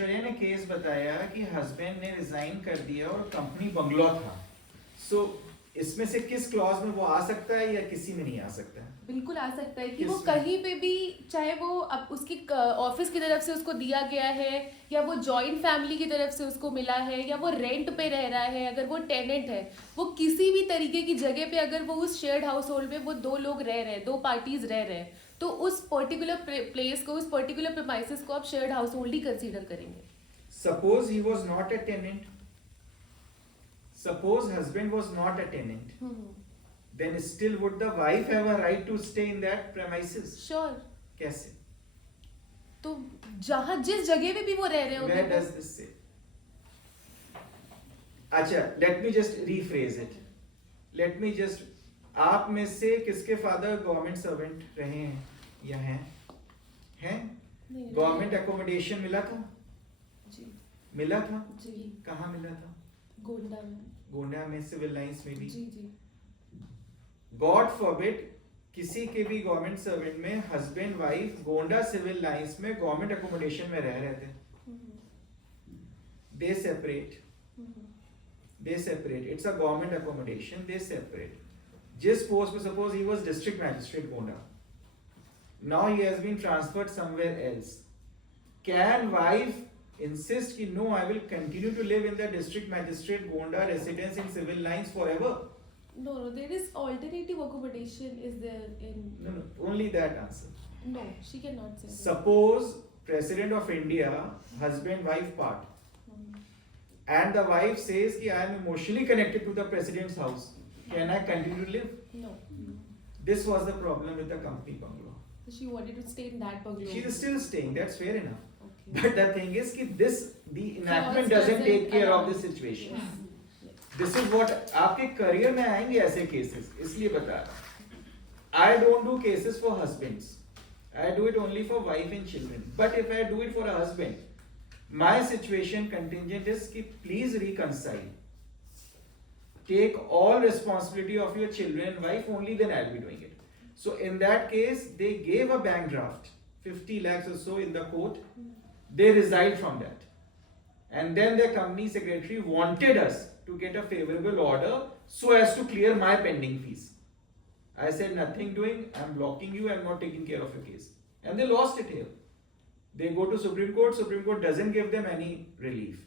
ऐश्वर्या ने केस बताया कि हस्बैंड ने रिजाइन कर दिया और कंपनी बंगलो था, सो इसमें से किस क्लॉज में वो आ सकता है या किसी में नहीं आ सकता है? बिल्कुल आ सकता है कि वो किसमें? कहीं पे भी, चाहे वो अब उसकी ऑफिस की तरफ से उसको दिया गया है, या वो जॉइंट फैमिली की तरफ से उसको मिला है, या वो रेंट पे रह रहा है, अगर वो टेनेंट है, वो किसी भी तरीके की जगह पे अगर वो उस शेयर्ड हाउस होल्ड में वो दो लोग रह रहे हैं, दो पार्टीज रह रहे हैं, तो उस पर्टिकुलर प्लेस को, उस पर्टिकुलर प्रेमाइसेस को आप शेयर्ड हाउस होल्ड ही कंसीडर करेंगे. Suppose he was not a tenant. Suppose husband was not a tenant. Then still would the wife have a right to stay in that premises? Sure. कैसे? तो जहां जिस जगह पे भी वो रह रहे Where होंगे, does this say? अच्छा, let me just rephrase it. Let me just, आप में से किसके फादर गवर्नमेंट सर्वेंट रहे हैं या हैं? गवर्नमेंट एकोमोडेशन मिला था? जी मिला था? जी. कहाँ मिला था? गोंडा में. गोंडा में, सिविल लाइंस में भी. जी जी. गॉड फॉरबिड किसी के भी गवर्नमेंट सर्वेंट में husband wife Gonda civil lines में गवर्नमेंट एकोमोडेशन में रह रहे थे. They separate. It's a government accommodation. They separate. जिस पोस्ट पे, suppose he was district magistrate Gonda, now he has been transferred somewhere else. Can wife insist कि no, I will continue to live in the district magistrate Gonda residence in civil lines forever? No, there is alternative accommodation is there in. No, only that answer. No, she cannot say that. Suppose President of India, husband wife part, and the wife says कि I am emotionally connected to the president's house. Can I continue to live? No. This was the problem with the company bungalow. So she wanted to stay in that bungalow. She is still staying. That's fair enough. Okay. But the thing is कि the enactment Clause doesn't take care allow. of this situation. Yes. This is what आपके career में आएंगे ऐसे cases, इसलिए बता रहा. I don't do cases for husbands. I do it only for wife and children. But if I do it for a husband, my situation contingent is कि please reconcile. Take all responsibility of your children and wife, only then I'll be doing it. So in that case, they gave a bank draft, 50 lakhs or so in the court. They resigned from that. And then the company secretary wanted us to get a favorable order so as to clear my pending fees. I said nothing doing, I'm blocking you, I'm not taking care of your case. And they lost it here. They go to Supreme Court doesn't give them any relief.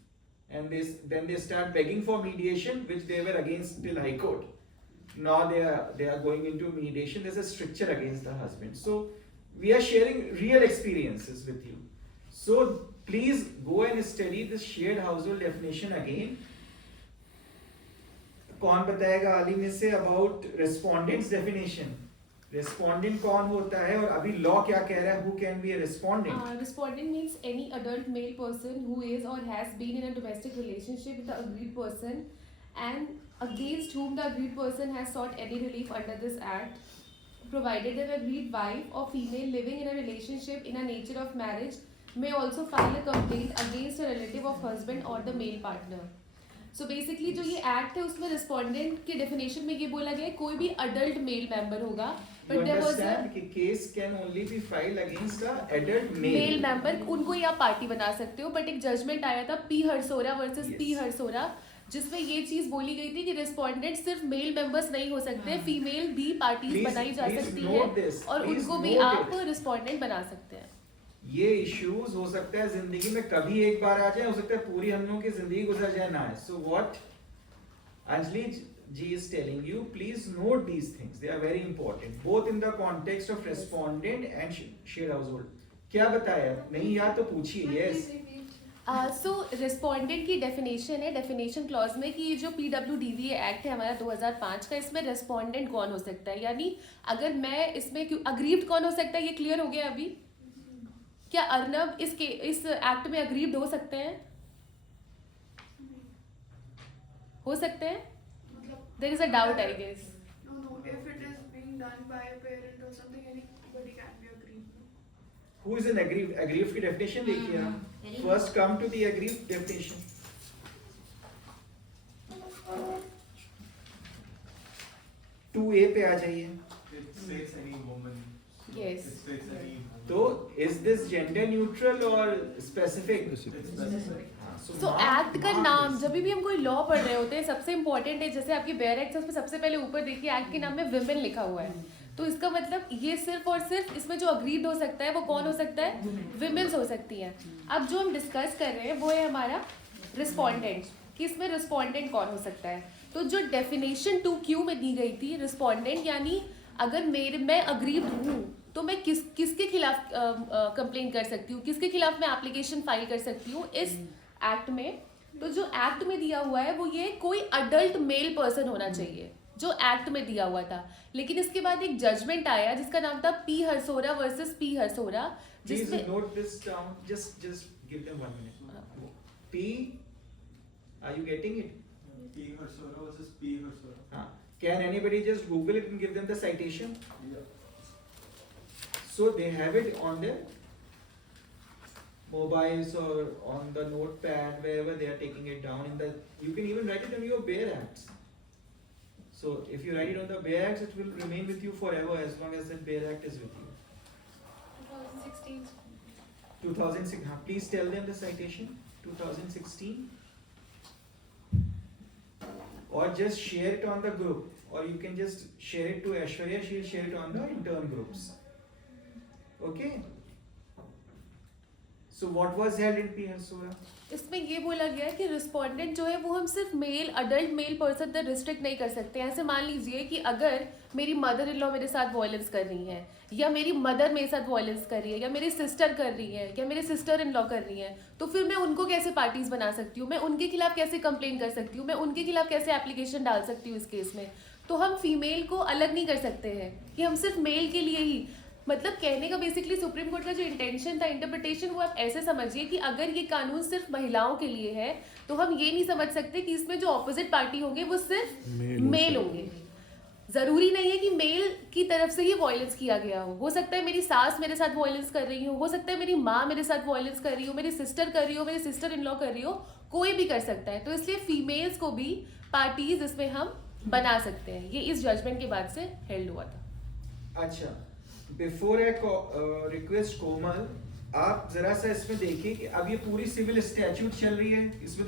And then they start begging for mediation, which they were against till High Court. Now they are going into mediation. There's a stricture against the husband. So we are sharing real experiences with you. So please go and study this shared household definition again. कौन बताएगा आली में से about respondent's definition? Respondent कौन होता है और अभी law क्या कह रहा है? Who can be a respondent? Respondent means any adult male person who is or has been in a domestic relationship with the agreed person and against whom the agreed person has sought any relief under this act, provided that agreed wife or female living in a relationship in a nature of marriage may also file a complaint against a relative of husband or the male partner. So basically जो ये act है उसमें respondent के definition में ये बोला गया है कोई भी अडल्ट मेल मेंबर होगा. You understand कि case can only be filed against a adult male member, उनको ही आप पार्टी बना सकते हो. बट एक जजमेंट आया था P Harsora versus P Harsora, जिसमें ये चीज बोली गई थी कि रिस्पोंडेंट सिर्फ मेल मेंबर्स नहीं हो सकते, फीमेल भी पार्टीज बनाई जा सकती है और उनको भी आप रिस्पोंडेंट बना सकते हैं. ये इश्यूज हो सकता है जिंदगी में कभी एक बार आ जाए, हो सकता है पूरी हम लोगों की जिंदगी गुजर जाए ना. So what Anjali ji is telling you, please note these things. They are very important, both in the context of respondent and shared household. क्या बताया? नहीं यार तो पूछिए. Yes. सो रिस्पोंडेंट की डेफिनेशन है डेफिनेशन क्लॉज में कि ये जो PWDV एक्ट है हमारा 2005 का, इसमें रिस्पोंडेंट कौन हो सकता है, यानी अगर मैं इसमें अग्रीव्ड कौन हो सकता है, ये क्लियर हो गया अभी. क्या अर्नब इस एक्ट में अग्रीव्ड हो सकते हैं? हो सकते हैं? There is a doubt, I guess. No. If it is being done by a parent or something, anybody can be aggrieved. Who is an aggrieved? Aggrieved की definition देखिए आप. First come to the aggrieved definition. 2A पे आ जाइए. It states any woman. Yes. It states any तो is this gender neutral or specific? So act का नाम जब भी हम कोई लॉ पढ़ रहे होते हैं सबसे इम्पोर्टेंट है, जैसे आपकी बेयर एक्ट है उसमें सबसे पहले ऊपर देखिए एक्ट के नाम में विमेन लिखा हुआ है, तो इसका मतलब ये सिर्फ और सिर्फ इसमें जो अग्रीड हो सकता है वो कौन हो सकता है, विमेन्स हो सकती हैं। अब जो हम डिस्कस कर रहे हैं वो है हमारा रिस्पोंडेंट, कि इसमें रिस्पोंडेंट कौन हो सकता है। तो जो डेफिनेशन 2Q में दी गई थी रिस्पोंडेंट, यानी अगर मैं अग्रीड हूँ तो मैं किसके खिलाफ कंप्लेन कर सकती हूँ, किसके खिलाफ मैं एप्लीकेशन फाइल कर सकती हूँ इस एक्ट में। तो जो एक्ट में दिया हुआ है वो ये कोई अडल्ट मेल पर्सन होना चाहिए, जो एक्ट में दिया हुआ था। लेकिन इसके बाद एक जजमेंट आया जिसका नाम था P Harsora versus P Harsora, Please जिसमें note this down. Just give them 1 minute. P, are you getting it? P Harsora versus P Harsora. Can anybody just Google it and give them the citation? Yeah. So they have it on their mobiles or on the notepad, wherever they are taking it down. You can even write it on your Bear Acts. So if you write it on the Bear Acts, it will remain with you forever as long as that Bear Act is with you. 2016. 2006. Please tell them the citation. 2016. Or just share it on the group, or you can just share it to Aishwarya. She'll share it on the intern groups. Okay. So what was held in P Harsora? इसमें ये बोला गया है कि respondent जो है वो हम सिर्फ अडल्ट मेल पर्सन तक रिस्ट्रिक्ट नहीं कर सकते। ऐसे मान लीजिए कि अगर मेरी मदर इन लॉ मेरे साथ वायलेंस कर रही है, या मेरी मदर मेरे साथ वायलेंस कर रही है, या मेरी सिस्टर कर रही है, या मेरे सिस्टर इन लॉ कर रही है, तो फिर मैं उनको कैसे पार्टीज बना सकती हूँ, मैं उनके खिलाफ कैसे कंप्लेन कर सकती हूँ, मैं उनके खिलाफ कैसे एप्लीकेशन डाल सकती हूँ इस केस में। तो हम फीमेल को अलग नहीं कर सकते हैं कि हम सिर्फ मेल के लिए ही, मतलब कहने का बेसिकली सुप्रीम कोर्ट का जो इंटेंशन था, इंटरप्रिटेशन, वो आप ऐसे समझिए कि अगर ये कानून सिर्फ महिलाओं के लिए है तो हम ये नहीं समझ सकते कि इसमें जो ऑपोजिट पार्टी होंगे वो सिर्फ मेल होंगे। जरूरी नहीं है कि मेल की तरफ से ही वायलेंस किया गया हो सकता है मेरी सास मेरे साथ वायलेंस कर रही हो सकता है मेरी माँ मेरे साथ वायलेंस कर रही हो, मेरी सिस्टर कर रही हो, मेरी सिस्टर इन लॉ कर रही हो, कोई भी कर सकता है। तो इसलिए फीमेल्स को भी पार्टीज इसमें हम बना सकते हैं। ये इस जजमेंट के बाद से हेल्ड हुआ था। अच्छा, बिफोर आई रिक्वेस्ट कोमल, आप जरा सा इसमें देखिए कि अब ये पूरी सिविल स्टैट्यूट चल रही है, इसमें